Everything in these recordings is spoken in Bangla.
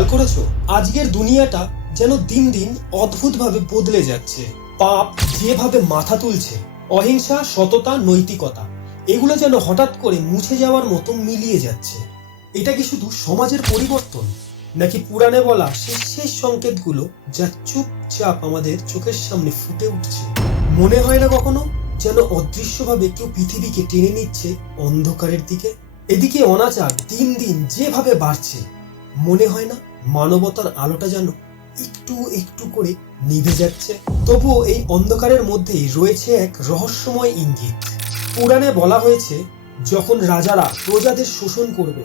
খেয়াল করেছো আজকের দুনিয়াটা যেন দিন দিন অদ্ভুতভাবে বদলে যাচ্ছে। পাপ যেভাবে মাথা তুলছে, অহিংসা, সততা, নৈতিকতা এগুলো যেন হঠাৎ করে মুছে যাওয়ার মতো মিলিয়ে যাচ্ছে। এটা কি শুধু সমাজের পরিবর্তন, নাকি পুরাণে বলা সেই শেষ সংকেতগুলো যা চুপচাপ আমাদের চোখের সামনে ফুটে উঠছে? মনে হয় না কখনো যেন অদৃশ্যভাবে কেউ পৃথিবীকে টেনে নিচ্ছে অন্ধকারের দিকে? এদিকে অনাচার দিন দিন যেভাবে বাড়ছে, মনে হয় না মানবতার আলোটা যেন একটু একটু করে নিভে যাচ্ছে? তবুও এই অন্ধকারের মধ্যেই রয়েছে এক রহস্যময় ইঙ্গিত। পুরাণে বলা হয়েছে, যখন রাজারা প্রজাদের শোষণ করবে,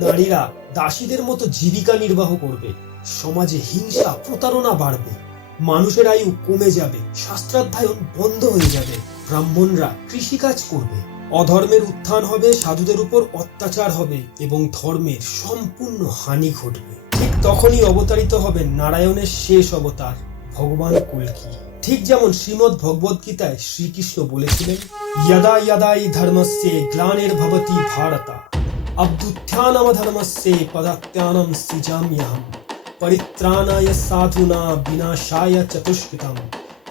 নারীরা দাসীদের মতো জীবিকা নির্বাহ করবে, সমাজে হিংসা, প্রতারণা বাড়বে, মানুষের আয়ু কমে যাবে, শাস্ত্রাধ্যয়ন বন্ধ হয়ে যাবে, ব্রাহ্মণরা কৃষিকাজ করবে, অধর্মের উত্থান হবে, সাধুদের উপর অত্যাচার হবে এবং ধর্মের সম্পূর্ণ হানি ঘটবে। ঠিক তখনই অবতারিত হবেন নারায়ণের শেষ অবতার ভগবান কল্কি। ঠিক যেমন শ্রীমদ্ ভগবদ গীতায় শ্রীকৃষ্ণ বলেছিলেন, यदा यदा हि धर्मस्य ग्लानिर्भवति भारत अभ्युत्थानम धर्मस्य पदत्यानं सृजाम्यहम् परित्राणाय साधूनां विनाशाय चतुष्कृतं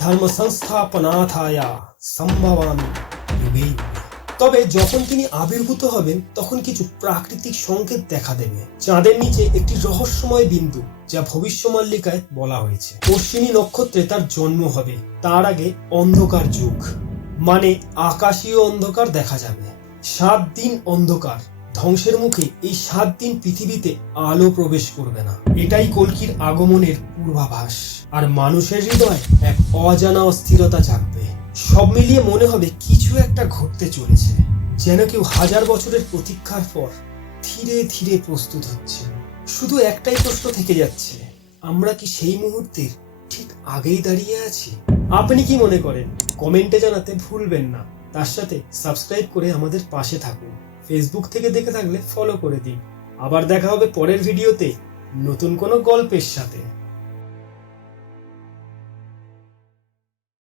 धर्म संस्थापनार्थाय সম্ভবামি যুগে। তবে যখন তিনি আবির্ভূত হবেন তখন কিছু প্রাকৃতিক সংকেত দেখা দেবে। চাঁদের নিচে একটি রহস্যময় বিন্দু, যা ভবিষ্যমাল্লিকায় বলা হয়েছে। অশ্বিনী নক্ষত্রে তার জন্ম হবে। তার আগে অন্ধকার যুগ, মানে আকাশীয় অন্ধকার দেখা যাবে। 7 দিন অন্ধকার, ধ্বংসের মুখে এই 7 দিন পৃথিবীতে আলো প্রবেশ করবে না। এটাই কল্কির আগমনের পূর্বাভাস। আর মানুষের হৃদয়ে এক অজানা অস্থিরতা জাগবে। সব মিলিয়ে মনে হবে কিছু একটা ঘটতে চলেছে, যেন কেউ 1000 বছরের প্রতীক্ষার পর ধীরে ধীরে প্রস্তুত হচ্ছে। শুধু একটাই প্রশ্ন থেকে যাচ্ছে, আমরা কি সেই মুহূর্তের ঠিক আগেই দাঁড়িয়ে আছি? আপনি কি মনে করেন? কমেন্টে জানাতে ভুলবেন না। তার সাথে সাবস্ক্রাইব করে আমাদের পাশে থাকুন। ফেসবুক থেকে দেখে থাকলে ফলো করে দিন। আবার দেখা হবে পরের ভিডিওতে নতুন কোনো গল্পের সাথে।